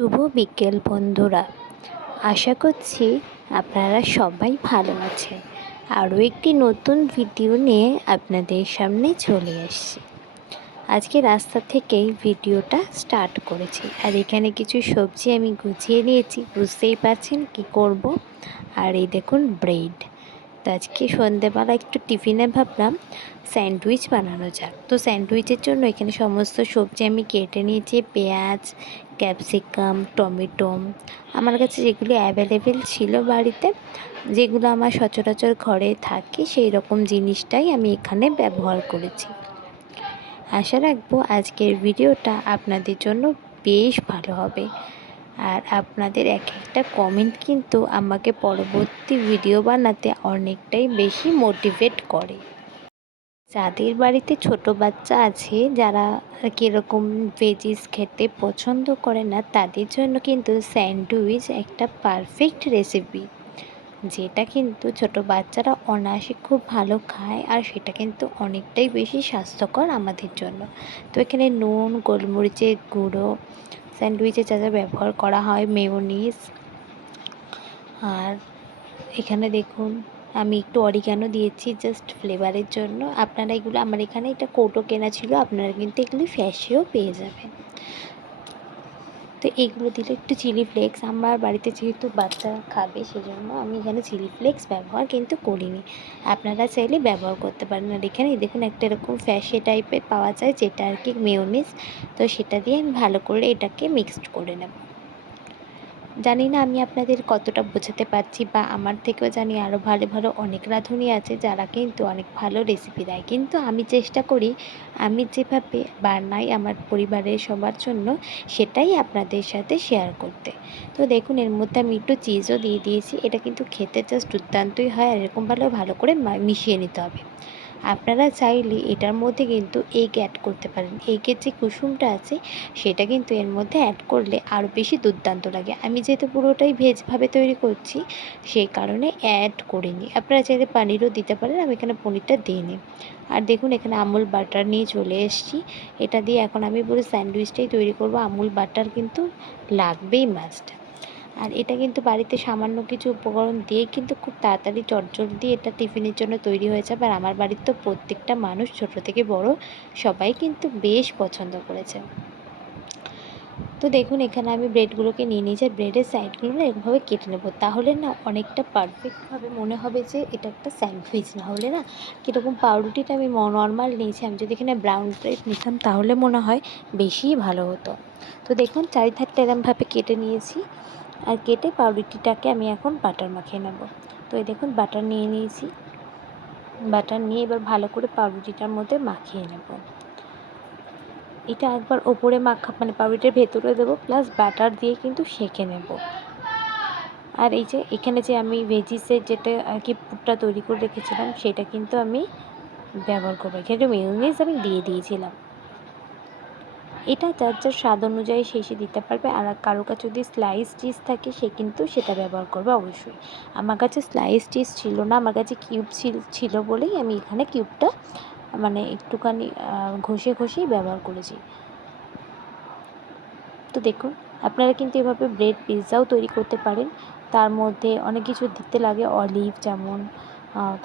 শুভ বিকেল বন্ধুরা, আশা করছি আপনারা সবাই ভালো আছেন। আরও একটি নতুন ভিডিও নিয়ে আপনাদের সামনে চলে এসেছি। আজকে রাস্তা থেকেই ভিডিওটা স্টার্ট করেছি। আর এখানে কিছু সবজি আমি গুছিয়ে নিয়েছি, বুঝতেই পারছেন কি করব। আর এই দেখুন ব্রেড। তো আজকে সন্ধেবেলা একটু টিফিনে ভাবলাম স্যান্ডউইচ বানানো যাক। তো স্যান্ডউইচের জন্য এখানে সমস্ত সবজি আমি কেটে নিয়েছি। পেঁয়াজ, ক্যাপসিকাম, টমেটো, আমার কাছে যেগুলি অ্যাভেলেবেল ছিল বাড়িতে, যেগুলো আমার সচরাচর ঘরে থাকে, সেই রকম জিনিসটাই আমি এখানে ব্যবহার করেছি। আশা রাখবো আজকের ভিডিওটা আপনাদের জন্য বেশ ভালো হবে। আর আপনাদের এক একটা কমেন্ট কিন্তু আমাকে পরবর্তী ভিডিও বানাতে অনেকটাই বেশি মোটিভেট করে। যাদের বাড়িতে ছোট বাচ্চা আছে, যারা কীরকম ভেজিস খেতে পছন্দ করে না, তাদের জন্য কিন্তু স্যান্ডউইচ একটা পারফেক্ট রেসিপি, যেটা কিন্তু ছোট বাচ্চারা অনায়াসে খুব ভালো খায়। আর সেটা কিন্তু অনেকটাই বেশি স্বাস্থ্যকর আমাদের জন্য। তো এখানে নুন, গোলমরিচের গুঁড়ো, স্যান্ডউইচে যা যা ব্যবহার করা হয়, মেয়োনিজ, আর এখানে দেখুন আমি একটু অরিগানো দিয়েছি জাস্ট ফ্লেভারের জন্য। আপনারা এগুলো, আমার এখানে এটা কৌটো কেনা ছিল, আপনারা কিন্তু এগুলি ফ্যাশেও পেয়ে যাবেন। তো এগুলো দিলে একটু চিলি ফ্লেক্স, আমার বাড়িতে যেহেতু বাচ্চা খাবে সেজন্য আমি এখানে চিলি ফ্লেক্স ব্যবহার কিন্তু করিনি। আপনারা চাইলে ব্যবহার করতে পারেন। আর এখানে দেখুন একটা এরকম ফ্যাশে টাইপের পাওয়া যায়, যেটা আর কি মেয়োনিজ। তো সেটা দিয়ে আমি ভালো করে এটাকে মিক্সড করে নেব। জানি না আমি আপনাদের কতটা বোঝাতে পারছি, বা আমার থেকেও জানি আরও ভালো ভালো অনেক রাঁধুনি আছে যারা কিন্তু অনেক ভালো রেসিপি দেয়, কিন্তু আমি চেষ্টা করি আমি যেভাবে বানাই আমার পরিবারের সবার জন্য সেটাই আপনাদের সাথে শেয়ার করতে। তো দেখুন এর মধ্যে আমি একটু চিজও দিয়ে দিয়েছি। এটা কিন্তু খেতে জাস্ট দুর্দান্তই হয়। আর এরকম ভালো করে মিশিয়ে নিতে হবে। আপনারা চাইলে এটার মধ্যে কিন্তু এগ অ্যাড করতে পারেন। এগের যে কুসুমটা আছে সেটা কিন্তু এর মধ্যে অ্যাড করলে আরও বেশি দুর্দান্ত লাগে। আমি যেহেতু পুরোটাই ভেজভাবে তৈরি করছি, সেই কারণে অ্যাড করিনি। আপনারা চাইলে পনিরও দিতে পারেন, আমি এখানে পনিরটা দিইনি। আর দেখুন এখানে আমুল বাটার নিয়ে চলে এসেছি। এটা দিয়ে এখন আমি পুরো স্যান্ডউইচটাই তৈরি করব। আমুল বাটার কিন্তু লাগবেই মাস্ট। আর এটা কিন্তু বাড়িতে সামান্য কিছু উপকরণ দিয়ে কিন্তু খুব তাড়াতাড়ি চটজলদি এটা টিফিনের জন্য তৈরি হয়ে যাবে। আর আমার বাড়ির তো প্রত্যেকটা মানুষ, ছোট থেকে বড়, সবাই কিন্তু বেশ পছন্দ করেছে। তো দেখুন এখানে আমি ব্রেডগুলোকে নিয়ে নিয়েছি। আর ব্রেডের সাইডগুলো না এরকমভাবে কেটে নেব, তাহলে না অনেকটা পারফেক্টভাবে মনে হবে যে এটা একটা স্যান্ডউইচ। না হলে না কীরকম, পাউরুটিটা আমি নর্মাল নিয়েছি, আমি যদি এখানে ব্রাউন ব্রেড নিতাম তাহলে মনে হয় বেশিই ভালো হতো। তো দেখুন চারিধারটা এরকমভাবে কেটে নিয়েছি। আর কেটে পাউরুটিটাকে আমি এখন বাটার মাখিয়ে নেব। তো এই দেখুন বাটার নিয়ে নিয়েছি। বাটার নিয়ে এবার ভালো করে পাউরুটিটার মধ্যে মাখিয়ে নেব। এটা একবার ওপরে মানে পাউরুটির ভেতরে দেবো, প্লাস বাটার দিয়ে কিন্তু সেঁকে নেব। আর এই যে এখানে যে আমি ভেজিসের যেটা আর কি পুরটা তৈরি করে রেখেছিলাম, সেটা কিন্তু আমি ব্যবহার করবো। এখানে মেয়োনিজ আমি দিয়ে দিয়েছিলাম। এটা যার যার স্বাদ অনুযায়ী সে দিতে পারবে। আর কারো কাছে যদি স্লাইস চিজ থাকে সে কিন্তু সেটা ব্যবহার করবে অবশ্যই। আমার কাছে স্লাইস চিজ ছিল না, আমার কাছে কিউব ছিল বলেই আমি এখানে কিউবটা মানে একটুখানি ঘষেই ব্যবহার করেছি। তো দেখুন আপনারা কিন্তু এভাবে ব্রেড পিৎজাও তৈরি করতে পারেন। তার মধ্যে অনেক কিছু দিতে লাগে, অলিভ যেমন,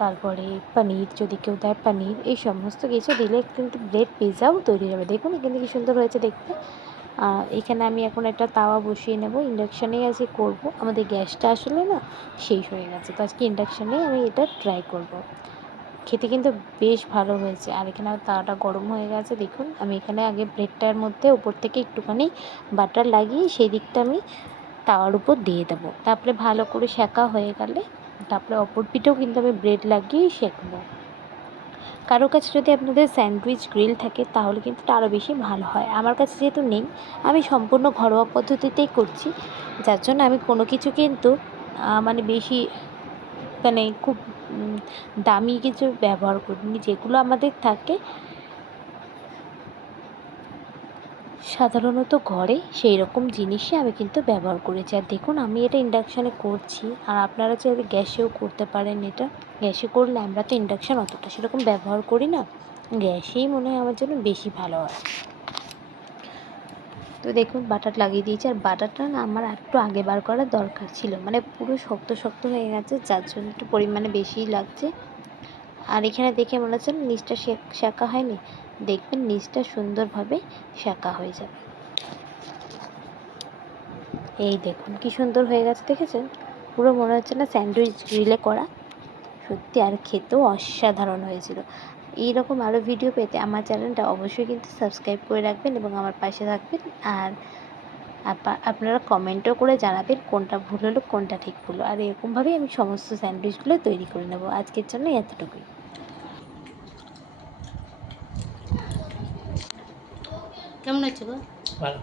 তারপরে পনির যদি কেউ দেয়, পনির, এই সমস্ত কিছু দিলে কিন্তু ব্রেড পিৎজাও তৈরি হবে। দেখুন এখানে কি সুন্দর হয়েছে দেখতে। এখানে আমি এখন একটা তাওয়া বসিয়ে নেব। ইন্ডাকশানেই আজকে করব, আমাদের গ্যাসটা আসলে না শেষ হয়ে গেছে, তো আজকে ইন্ডাকশানেই আমি এটা ট্রাই করব। খেতে কিন্তু বেশ ভালো হয়েছে। আর এখানে তাওয়াটা গরম হয়ে গেছে। দেখুন আমি এখানে আগে ব্রেডটার মধ্যে উপর থেকে একটুখানি বাটার লাগিয়ে সেই দিকটা আমি তাওয়ার উপর দিয়ে দেবো। তারপরে ভালো করে সেঁকা হয়ে গেলে তারপরে অপর পিঠেও কিন্তু আমি ব্রেড লাগিয়ে সেঁকবো। কারোর কাছে যদি আপনাদের স্যান্ডউইচ গ্রিল থাকে তাহলে কিন্তু আরও বেশি ভালো হয়। আমার কাছে যেহেতু নেই, আমি সম্পূর্ণ ঘরোয়া পদ্ধতিতেই করছি, যার জন্য আমি কোনো কিছু কিন্তু মানে বেশি মানে খুব দামি কিছু ব্যবহার করিনি। যেগুলো আমাদের থাকে সাধারণত ঘরে, সেই রকম জিনিসই আমি কিন্তু ব্যবহার করেছি। আর দেখুন আমি এটা ইন্ডাকশানে করছি, আর আপনারা চাইলে গ্যাসেও করতে পারেন। এটা গ্যাসে করলে, আমরা তো ইন্ডাকশান অতটা সেরকম ব্যবহার করি না, গ্যাসেই মনে হয় আমার জন্য বেশি ভালো হয়। তো তো দেখুন বাটার লাগিয়ে দিয়েছি, আর বাটারটা না আমার একটু আগে বার করার দরকার ছিল, মানে পুরো শক্ত শক্ত হয়ে গেছে, যার জন্য একটু পরিমাণে বেশিই লাগছে। আর এখানে দেখে মনে হচ্ছে নিচটা সেঁকা হয়নি, দেখবেন নিচটা সুন্দরভাবে সেঁকা হয়ে যাবে। এই দেখুন কি সুন্দর হয়ে গেছে, দেখেছেন? পুরো মনে হচ্ছে না স্যান্ডউইচ গ্রিলে করা। সত্যি, আর খেতেও অসাধারণ হয়েছিল। এইরকম আরও ভিডিও পেতে আমার চ্যানেলটা অবশ্যই কিন্তু সাবস্ক্রাইব করে রাখবেন এবং আমার পাশে থাকবেন। আর আপনারা কমেন্টও করে জানাবেন কোনটা ভুল হলো কোনটা ঠিক হলো। আর এরকমভাবেই আমি সমস্ত স্যান্ডউইচগুলো তৈরি করে নেব। আজকের জন্য এতটুকুই। কেমন হচ্ছে গো? ভালো।